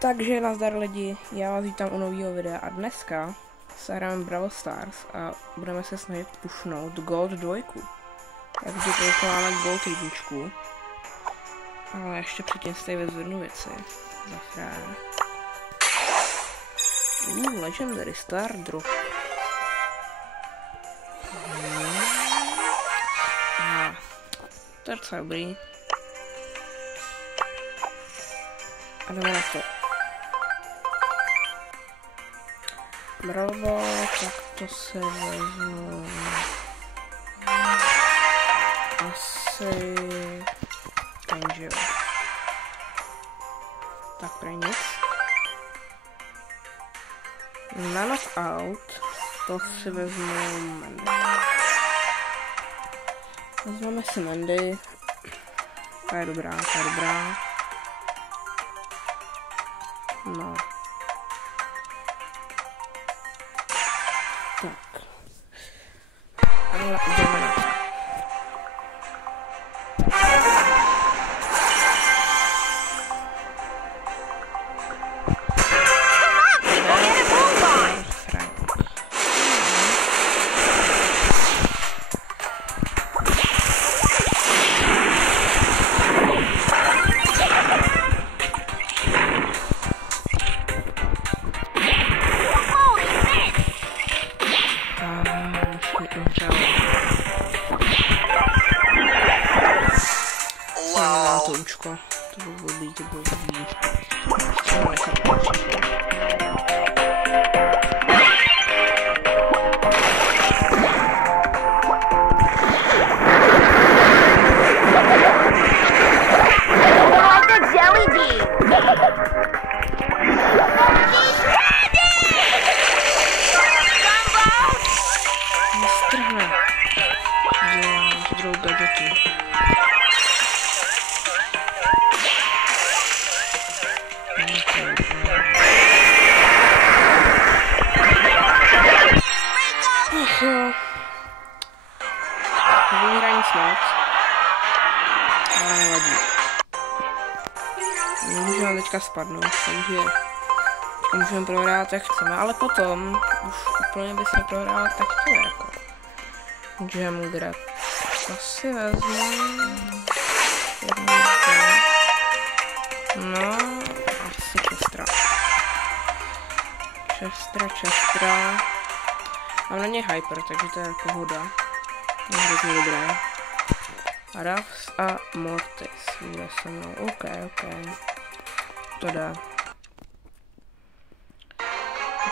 Takže nazdar lidi, já vás vítám u nového videa a dneska se hrajeme Brawl Stars a budeme se snažit pušnout Gold 2. Jak vždy máme Gold 1, ale ještě předtím si tady vyzvednu věci za fráre. Legendary Star Drop. To je docela dobrý. A jdeme na to. Bravo, tak to se vezmu. Asi... Takže jo. Tak pro nic. Na knockout, to si vezmu Mandy. Vezmeme si Mandy. Ta je dobrá, ta je dobrá. No. Tak. Ale jdeme na to. To bylo blbý, to bylo blbý. Ale nevadí. Nemůžeme teďka spadnout, takže můžeme prohrát jak chceme, ale potom už úplně bychom prohráli tak to jako. Můžeme grab. To si vezmu. No, asi Chestra. Mám na ně hyper, takže to je pohoda. Je dobré. Ruffs a Mortis bude se mnou. OK. To dá.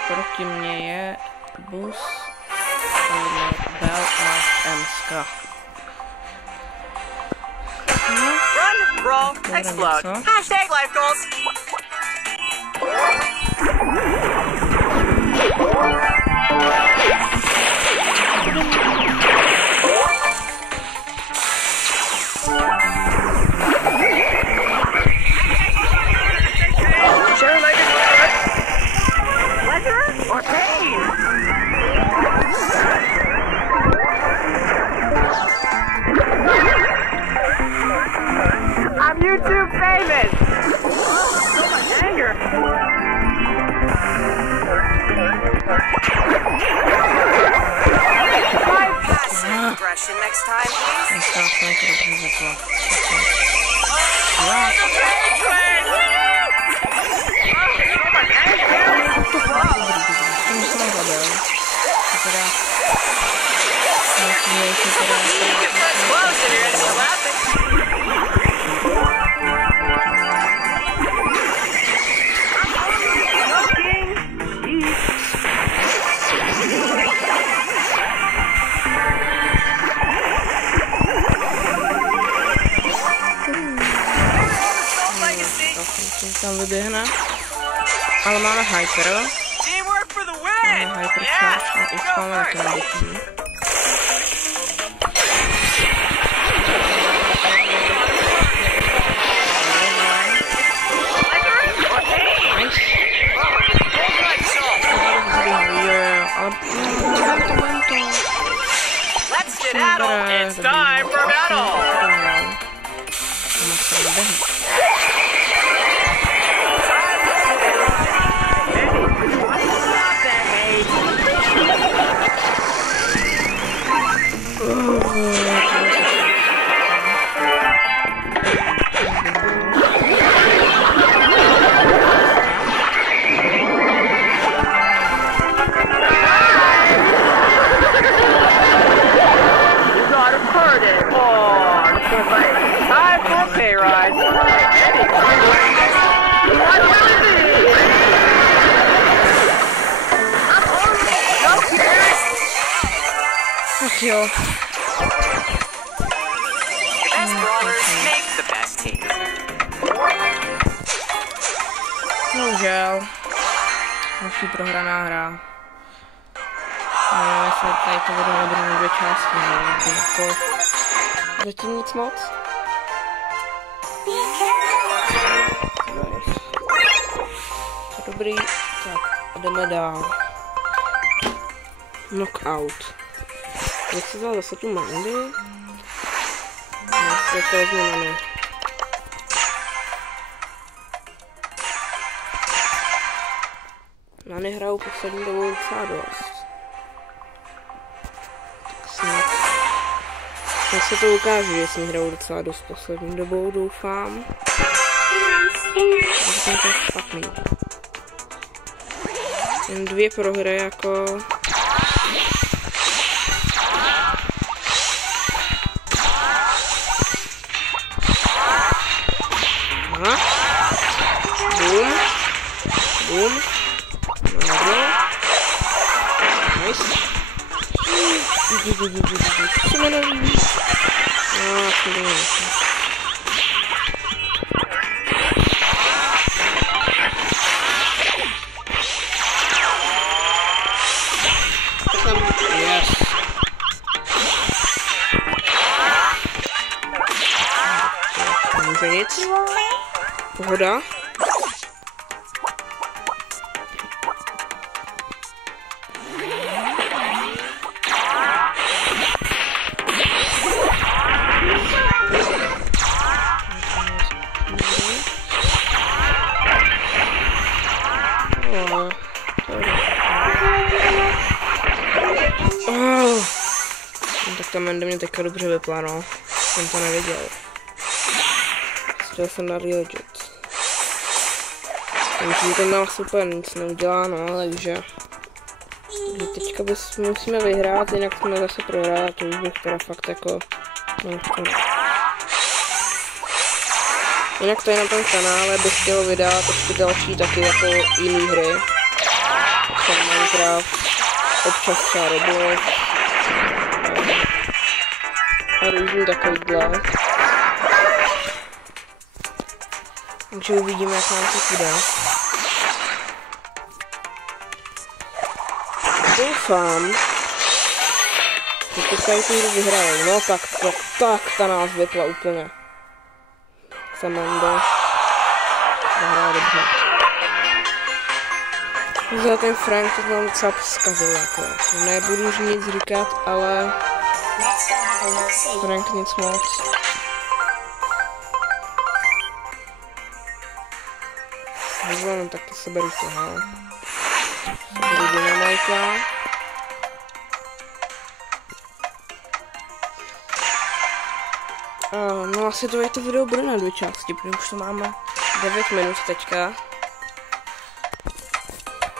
Proti mně je Bus, Bell a Emska. Run, roll, explode. Hashtag life goals. I'm YouTube famous! So much anger! My passive aggression next time, please! Oh, the big train! So much anger! Get this close and you're into laughing! Tam vyběhne, ale máme hyper. Máme hyper charge a už máme na to nabití. Let's get at it. It's time for battle. jo. Best brawlers make the best team. Bohužel. Další prohraná hra. Nevím, jestli tady to video nebude na 2 části, ne? Jako... Zatím nic moc. Nice. Dobrý, tak jdeme dál. Knockout. Jak se dal zase tu Mandy? Já se to vezmu na ně. Na ně hraju poslední dobou docela dost. Tak snad se to ukáže, že jsem hraju docela dost poslední dobou, doufám. Takže to je špatný. Jen 2 prohry jako... Aha. Boom. Boom. Nice. Co mi neví? No, co mi neví. Yes. Nemůže nic. Pohoda. Tak ta Mandy mě teďka dobře vypla, no. Jsem to nevěděl. Chtěl jsem dát legit. Takže ten nám super nic neudělá, no, takže teďka musíme vyhrát, jinak jsme zase prohrát, to už bych teda fakt jako jinak tady na tom kanále bych chtěl vydat ještě další taky jako jiný hry. Třeba Minecraft, občas třeba Roblox a různý takovýhle. Takže uvidíme, jak nám to půjde. Doufám, že teďka tu hru vyhraju. No tak ta nás vypla úplně. Samanda nahrá dobře. Za ten Frank to nám docela zkazil jako. Nebudu už nic říkat, ale Frank nic moc. No tak to se beru toho. Beru dynamajka. No asi to video bude na 2 části, protože už to máme 9 minut teďka.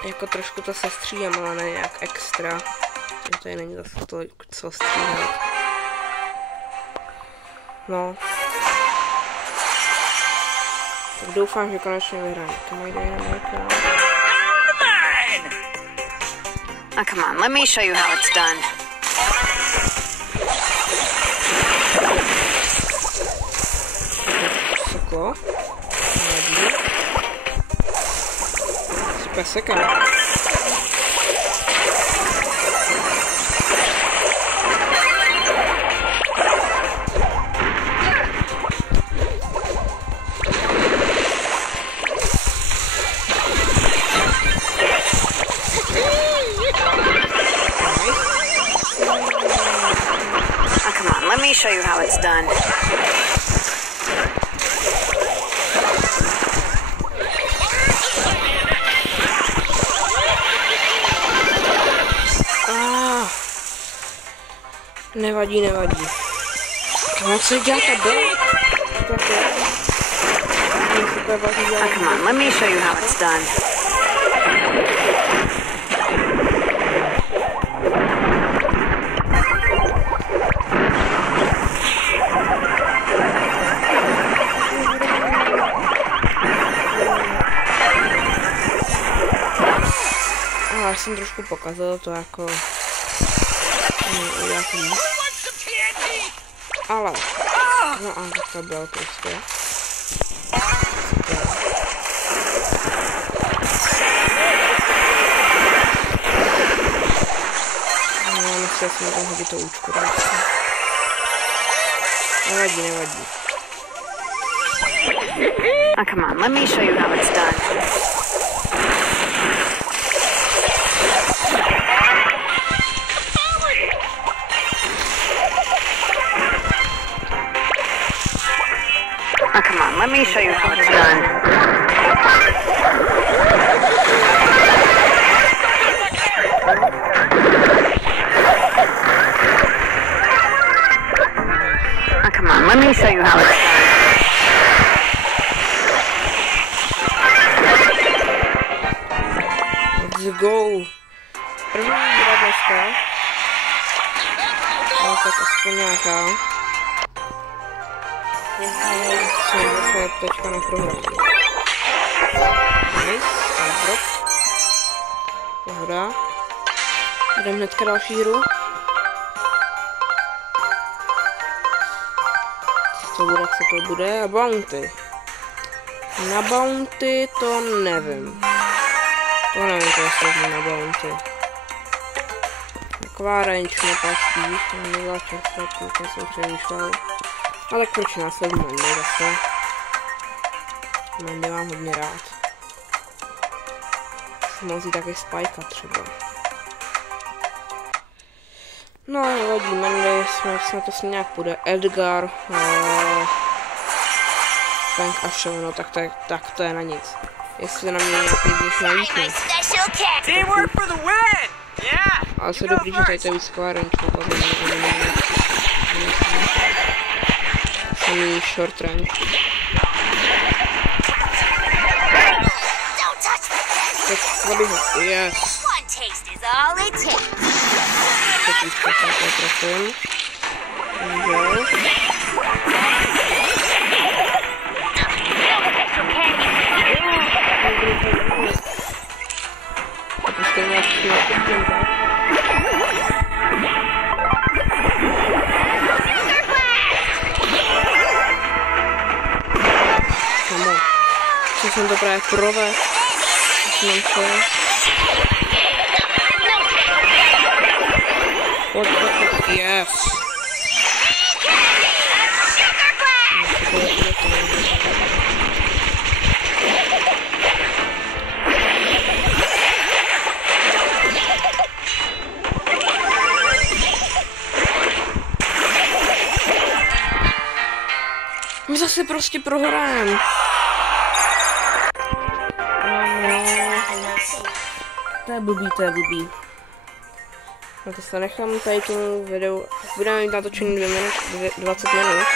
Jako trošku to sestříhám, ale ne nějak extra. Tady není zase to, co stříhat. No. Tak doufám, že konečně vyhrám. To mají dynamika. Oh, come on, let me show you how it's done. Soklo. Super sekana. Let me show you how it's done. Nevadí, nevadí. Co se dělá tady? Oh, come on, let me show you how it's done. Já jsem trošku pokazil to jako Ale, no a to byl prostě. No, nechtěl jsem tam hodit to účko. Nevadí. Oh, come on, let me show you how it's done. Oh, come on, let me show you how it's done. Oh, come on, let me show you how it's done. Let's go. První hra dneska. Ale tak aspoň nějaká. Jsem zase teďka na prohru. Nice, dobrý. Pohoda. Jdem hnedka další hru. Co to bude? A Bounty. Na Bounty to nevím. To nevím, co je na Bounty. Taková range mapa spíš, nebyla často, to jsem přemýšlel. Ale proč následně Mandy zase? Mandy mám hodně rád. Mohl jít taky Spajka třeba. No, nevadí, Mandy, snad to s nějak půjde. Edgar, Frank a Sean, no tak to je na nic. Jestli na mě nějaký z nich nalítne. Ale se dobrý, že tady to je výzková range, samý short range. Tak zabij ho, yes. Tak víčka jsem to trefím. A prostě nějak štěm tak. Kamo, co jsem to právě provedl. Mám to. Yes. My zase prostě prohrajeme. To je blbý. No to se nechám tady tomu videu, budeme mít natočený 20 minut,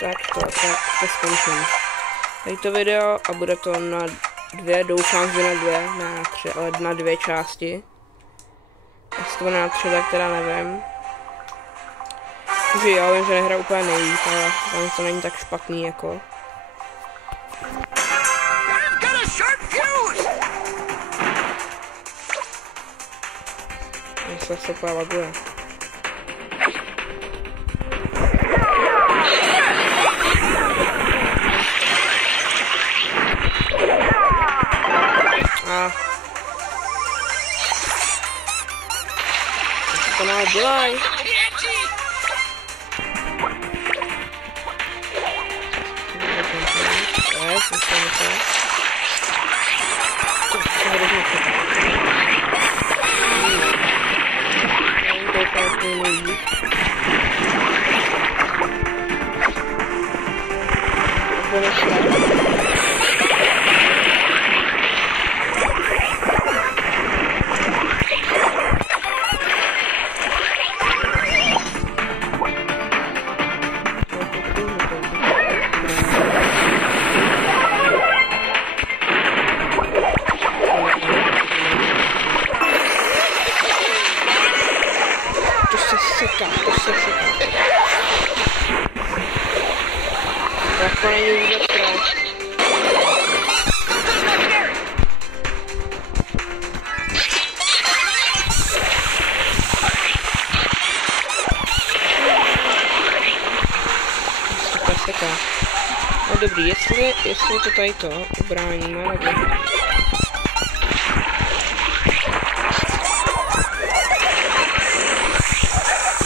tak to skončím. Tady to video a bude to na 2, doufám, že na 2, ne na 3, ale na 2 části. Jestli to bude na 3, tak teda nevím. Takže já vím, že nehra úplně nejvíc, ale to není tak špatný jako. Jestli se úplně laguje. To má dělaj. dobrý, jestli to tady to ubráníme, nebo...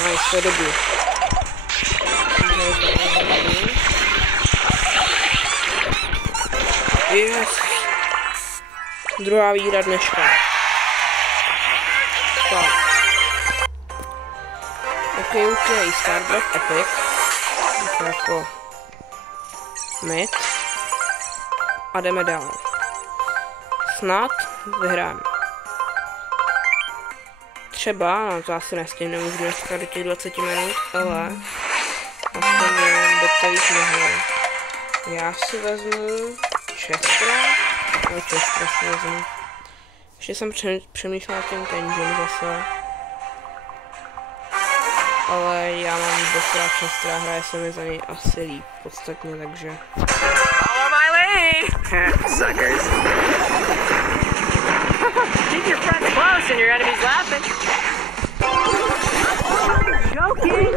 Nice, to je dobrý. Yes. Druhá výhra dneška. Tak. OK, Stardrop Epic. To jako mid. A jdeme dál. Snad vyhrám. Třeba, no to asi nestihnu, nemůžu dneska do těch 20 minut, ale aspoň do kterých mohu. Já si vezmu Chestra, no Chestra si vezmu. Ještě jsem přemýšlel nad tím Kenjem zase. Ale já mám docela Chestra, hraje se mi za něj asi líp podstatně, takže... Follow my lead! Suckers. Keep your friends close and your enemies laughing. Joking!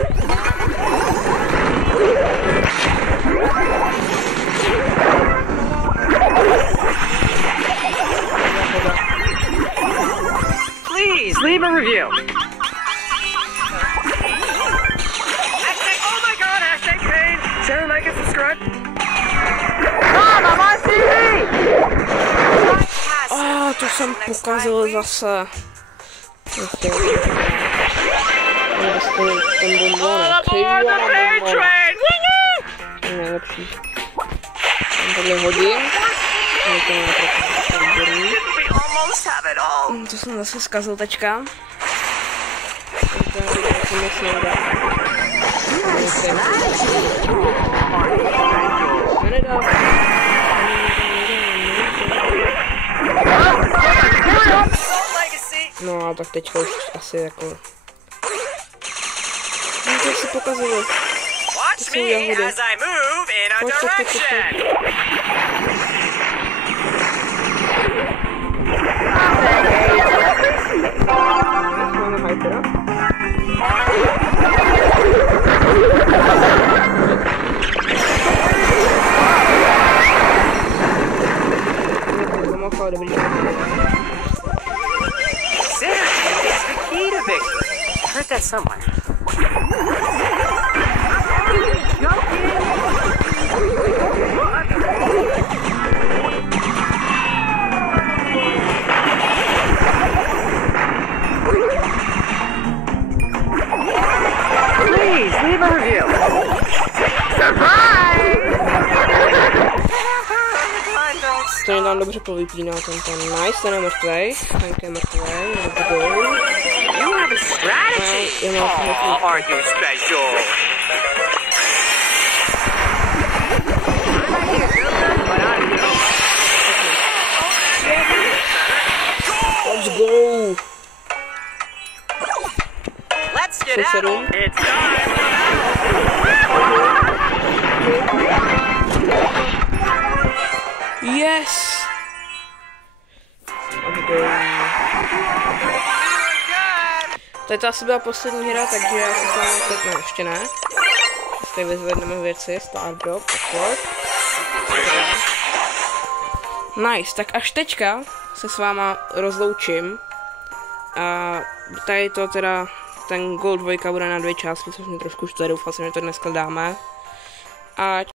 Please leave a review. Hashtag, oh my god, hashtag pain. Share, like, and subscribe. Mom, I'm on TV! To jsem pokazil zase. Ten bombonek. To je nejlepší. Takhle hodím. To jsem zase zkazil teďka. To moc nedá. No a tak teďka už asi jako... To si pokazilo. To jsou jahody. Pojď. Máme Hypera. Dobrý. Synergy is the key to victory. I heard that somewhere. Please leave a review. Surprise! To mě tam dobře povypínal ten nice, ten je mrtvej, ten je mrtvej, let's go. You have a strategy. Oh, aren't you special? Let's go. Let's get out. It's time. Yes! Tady to asi byla poslední hra, takže já se tam teď ne, ještě ne. Tady vyzvedneme věci, Stardrop, tak. Nice, tak až teďka se s váma rozloučím. A tady to teda, ten Gold 2 bude na 2 části, což mě trošku štve, doufal jsem, že to dneska dáme. A